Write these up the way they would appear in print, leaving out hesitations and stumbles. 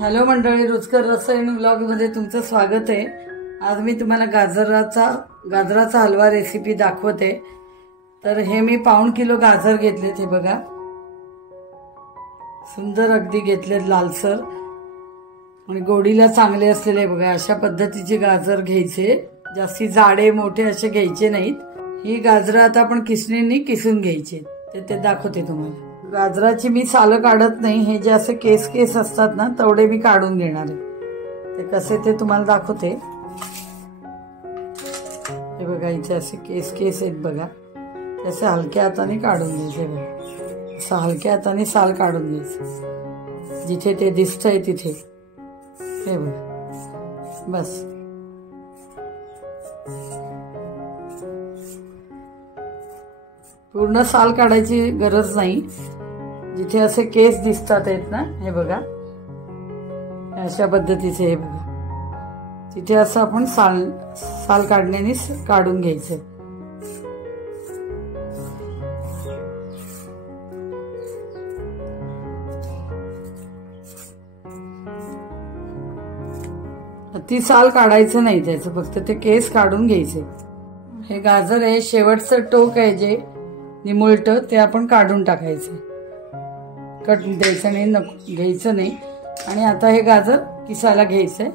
Hello मंडळी, रुचकर रसायन व्लॉगमध्ये तुमचं स्वागत आहे। आज मी तुम्हाला गाजराचा हलवा रेसिपी दाखवते। तर हे मी पाऊण किलो गाजर घेतलेत, हे बघा सुंदर अगदी घेतलेत, लालसर आणि गोडीला चांगले असलेले बघा अशा पद्धतीचे गाजर घ्यायचे। जास्ती जाडे मोठे असे घ्यायचे नाहीत। ही गाजर आता आपण किसणीने किसून घ्यायचे, ते दाखवते तुम्हाला। गाजराची मी सालं काढत नाही, हे जे असे केस केस असतात ना तेवढे मी काढून घेणार आहे। ते कसे ते तुम्हाला दाखवते। हे बघा इथे असे केस केस आहेत बघा, त्याचे हलक्या हाताने काढून घ्यायचे बघा। असं हलक्या हाताने साल काढून घ्यायचं जिथे ते दिसतंय तिथे। हे बघा बस। पूर्ण साल काढायची गरज नाही, जिथे असे केस दिसतात आहेत ना, हे बघा अशा पद्धतीचे। हे बघा तिथे असं आपण साल काढण्याने काढून घ्यायचं। ती साल काढायचं नाही त्याचं, फक्त ते केस काढून घ्यायचे। हे गाजर आहे, शेवटचं टोक आहे जे निमुळत ते आपण काढून टाकायचं, कट द्यायचं नाही, घ्यायचं नाही। आणि आता हे गाजर किसायला घ्यायचंय।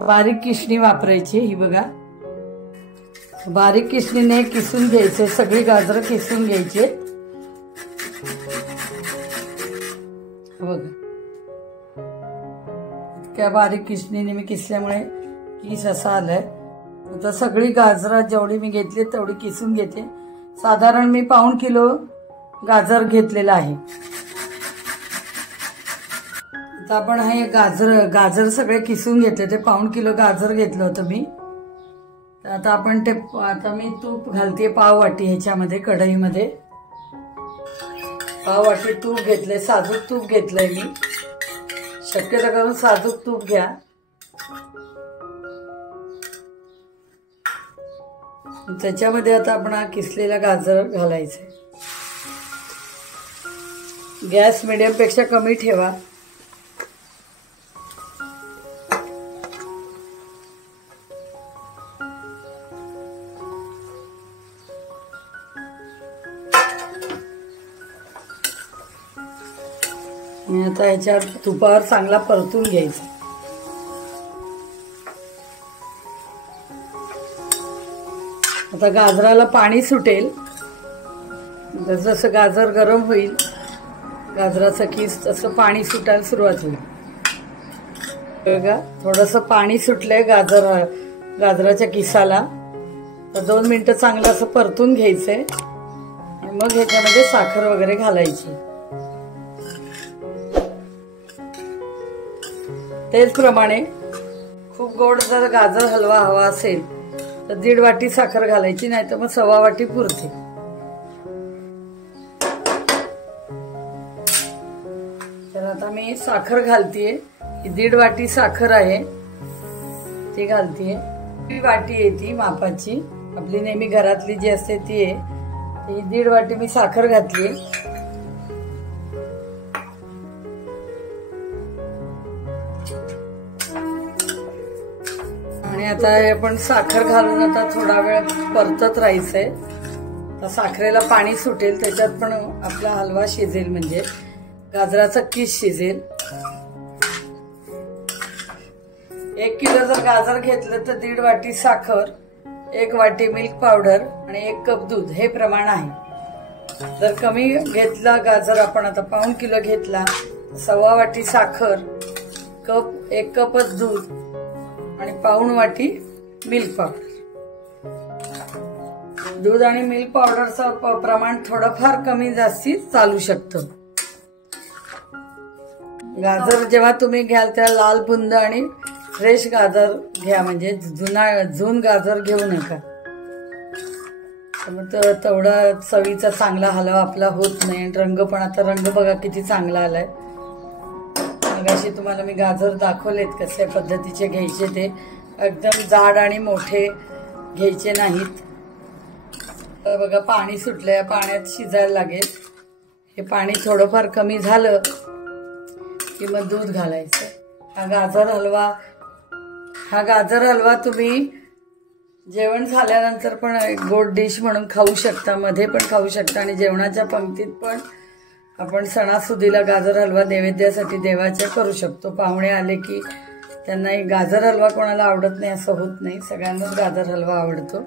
बारीक किसणी वापरायची, ही बघा बारीक किसणीने किसून घ्यायचे, सगळी गाजर किसून घ्यायचे। बघा इतक्या बारीक किसणीने मी किसल्यामुळे किस असा आलाय। आता सगळी गाजर जेवढी मी घेतली तेवढी किसून घेते। साधारण मी पाऊण किलो गाजर घेतलेला आहे। आता आपण हे गाजर सगळे किसून घेतले, ते पाऊण किलो गाजर घेतलं होतं मी। आता आपण आता मी तूप घालते पाव वाटी ह्याच्यामध्ये, कढईमध्ये पाव वाटी तूप घेतले, साजूक तूप घेतलंय मी। शक्यतो करून साजूक तूप घ्या। त्याच्यामध्ये आता आपण हा किसलेला गाजर घालायचे। गॅस मीडियम पेक्षा कमी ठेवा। आणि आता ह्याच्या तुपावर चांगला परतून घ्यायचा। आता गाजराला पाणी सुटेल, जसं गाजर गरम होईल गाजराचं किस तसं पाणी सुटायला सुरुवात होईल। बघा थोडंसं पाणी सुटलंय गाजराच्या किसाला। तर 2 मिनिटं चांगलं असं परतून घ्यायचंय आणि मग ह्याच्यामध्ये साखर वगैरे घालायची। त्याचप्रमाणे खूप गोड जर गाजर हलवा हवा असेल तर 1.5 वाटी साखर घालायची, नाही तर मग 1.25 वाटी पुरते। तर आता मी साखर घालतीये, 1.5 वाटी साखर आहे ती घालतीये। 1 वाटी आहे ती मापाची, आपली नेहमी घरातली जी असते ती आहे। ती 1.5 वाटी मी साखर घातली। आणि आता आपण साखर घालून आता थोडा वेळ परतत राहायचंय। तर साखरेला पाणी सुटेल, त्याच्यात पण आपला हलवा शिजेल, म्हणजे गाजराचा किस शिजेल। 1 किलो जर गाजर घेतलं तर 1.5 वाटी साखर, 1 वाटी मिल्क पावडर आणि 1 कप दूध हे प्रमाण आहे। जर कमी घेतला गाजर आपण, आता पाऊण किलो घेतला, 1.25 वाटी साखर, 1 कपच दूध आणि पाऊण वाटी मिल्क पावडर। दूध आणि मिल्क पावडरचं प्रमाण थोडंफार कमी जास्ती चालू शकतं। गाजर जेव्हा तुम्ही घ्याल तेव्हा लाल बुंद आणि फ्रेश गाजर घ्या, म्हणजे जून गाजर घेऊ नका। मग तेवढा चवीचा चांगला हलवा आपला होत नाही। रंग पण, आता रंग बघा किती चांगला आलाय। मगाशी तुम्हाला मी गाजर दाखवलेत कशा पद्धतीचे घ्यायचे, ते एकदम जाड आणि मोठे घ्यायचे नाहीत। तर बघा पाणी सुटलंय, पाण्यात शिजायला लागेल। हे पाणी थोडंफार कमी झालं की मग दूध घालायचं। हा गाजर हलवा तुम्ही जेवण झाल्यानंतर पण एक गोड डिश म्हणून खाऊ शकता, मध्ये पण खाऊ शकता आणि जेवणाच्या पंक्तीत पण आपण सणासुदीला गाजर हलवा नैवेद्यासाठी देवाच्या करू शकतो. पाहुणे आले की त्यांना एक गाजर हलवा कोणाला आवडत नाही असं होत नाही, सगळ्यांनाच गाजर हलवा आवडतो.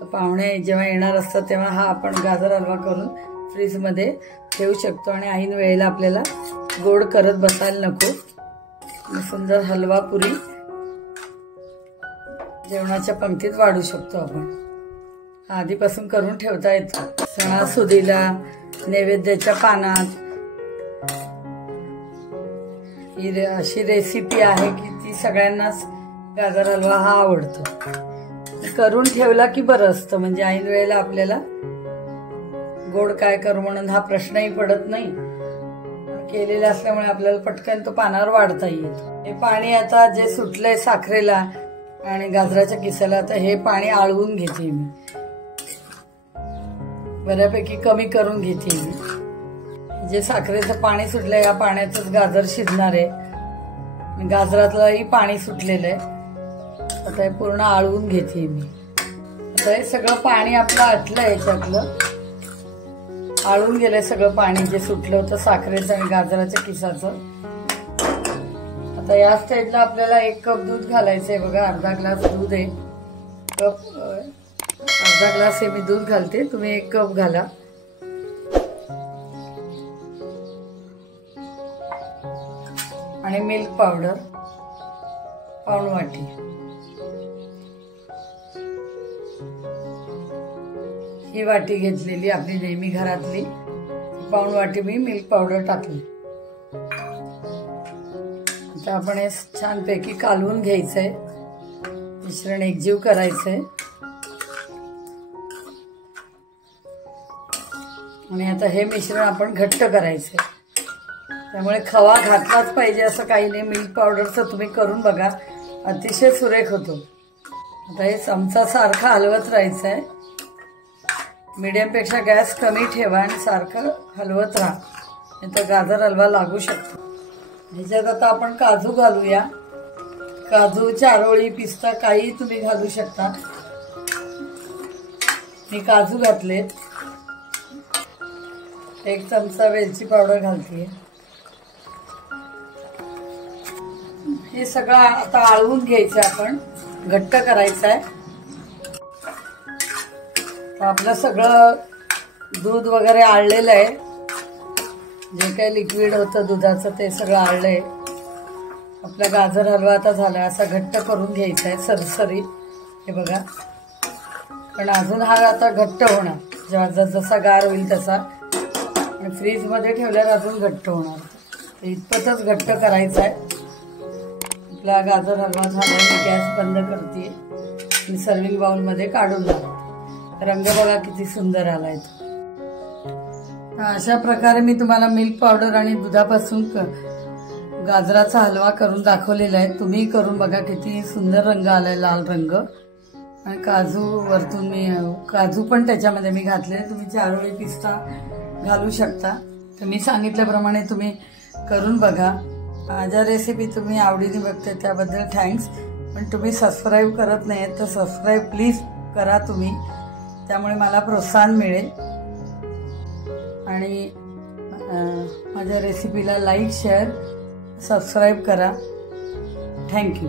तर पाहुणे जेव्हा येणार असतात तेव्हा हा आपण गाजर हलवा करून फ्रीजमध्ये ठेवू शकतो आणि ऐन वेळेला आपल्याला गोड करत बसायला नको. सुंदर हलवा पुरी जेवणाच्या पंक्तीत वाढू शकतो आपण. आधीपासून करून ठेवता येतो. सणासुदीला नैवेद्याच्या पानात ही अशी रेसिपी आहे की ती सगळ्यांनाच गाजर हलवा हा आवडतो. करून ठेवला की बरं असतं, म्हणजे ऐन वेळेला आपल्याला गोड काय करू म्हणून हा प्रश्नही पडत नाही. केलेलं असल्यामुळे आपल्याला पटकन तो पानावर वाढता येईल. हे पाणी आता जे सुटलंय साखरेला आणि गाजराच्या किसाला, तर हे पाणी आळवून घेते मी, बऱ्यापैकी कमी करून घेते मी. जे साखरेचं पाणी सुटलंय या पाण्यातच गाजर शिजणार आहे. गाजरातलंही पाणी सुटलेलं आहे. आता हे पूर्ण आळवून घेते मी. आता हे सगळं पाणी आपलं आटलंय, याच्यातलं आळून गेलंय सगळं पाणी जे सुटलं होतं साखरेचं आणि गाजराच्या किसाचं. आता या स्टेजला आपल्याला 1 कप दूध घालायचंय. बघा, अर्धा ग्लास दूध आहे. अर्धा ग्लास हे मी दूध घालते, तुम्ही 1 कप घाला. आणि मिल्क पावडर पाऊण वाटी. ही वाटी घेतलेली आपली नेहमी घरातली, पाऊण वाटी मी मिल्क पावडर टाकली. आता आपण हे छानपैकी कालवून घ्यायचंय, मिश्रण एकजीव करायचंय. आणि आता हे मिश्रण आपण घट्ट करायचंय, त्यामुळे खवा घातलाच पाहिजे असं काही नाही. मिल्क पावडरचं तुम्ही करून बघा, अतिशय सुरेख होतो. आता हे चमचा सारखा हलवत राहायचंय. मीडियम पेक्षा गॅस कमी ठेवा आणि सारखं हलवत राहा, नाही तर गाजर हलवा लागू शकतो. ह्याच्यात आता आपण काजू घालूया. काजू, चारोळी, पिस्ता काही तुम्ही घालू शकता. मी काजू घातलेत. 1 चमचा वेलची पावडर घालते. हे सगळं आता आळवून घ्यायचं, आपण घट्ट करायचं आहे. आपलं सगळं दूध वगैरे आळलेलं आहे. जे काही लिक्विड होतं दुधाचं ते सगळं आळलंय. आपला गाजर हलवा आता झाला. असा घट्ट करून घ्यायचा आहे, सरसरी. हे बघा, पण अजून हा आता घट्ट होणार. जेव्हा जसा गार होईल तसा, आणि फ्रीजमध्ये ठेवल्यावर अजून घट्ट होणार. तर इतपतच घट्ट करायचं आहे. आपला गाजर हलवा झाला. मी गॅस बंद करते. मी सर्विंग बाउलमध्ये काढून टाकते. रंग बघा किती सुंदर आलाय. अशा प्रकारे मी तुम्हाला मिल्क पावडर आणि दुधापासून गाजराचा हलवा करून दाखवलेला आहे. तुम्ही करून बघा, किती सुंदर रंग आलाय, लाल रंग. आणि काजू वरतून मी काजू पण त्याच्यामध्ये मी घातले. तुम्ही चारोळी, पिस्ता घालू शकता. तर मी सांगितल्याप्रमाणे तुम्ही करून बघा. माझ्या रेसिपी तुम्ही आवडीने बघते त्याबद्दल थँक्स. पण तुम्ही सबस्क्राईब करत नाही तर सबस्क्राईब प्लीज करा तुम्ही, त्यामुळे मला प्रोत्साहन मिळेल. आणि माझ्या रेसिपीला लाईक, शेअर, सबस्क्राईब करा. थँक्यू.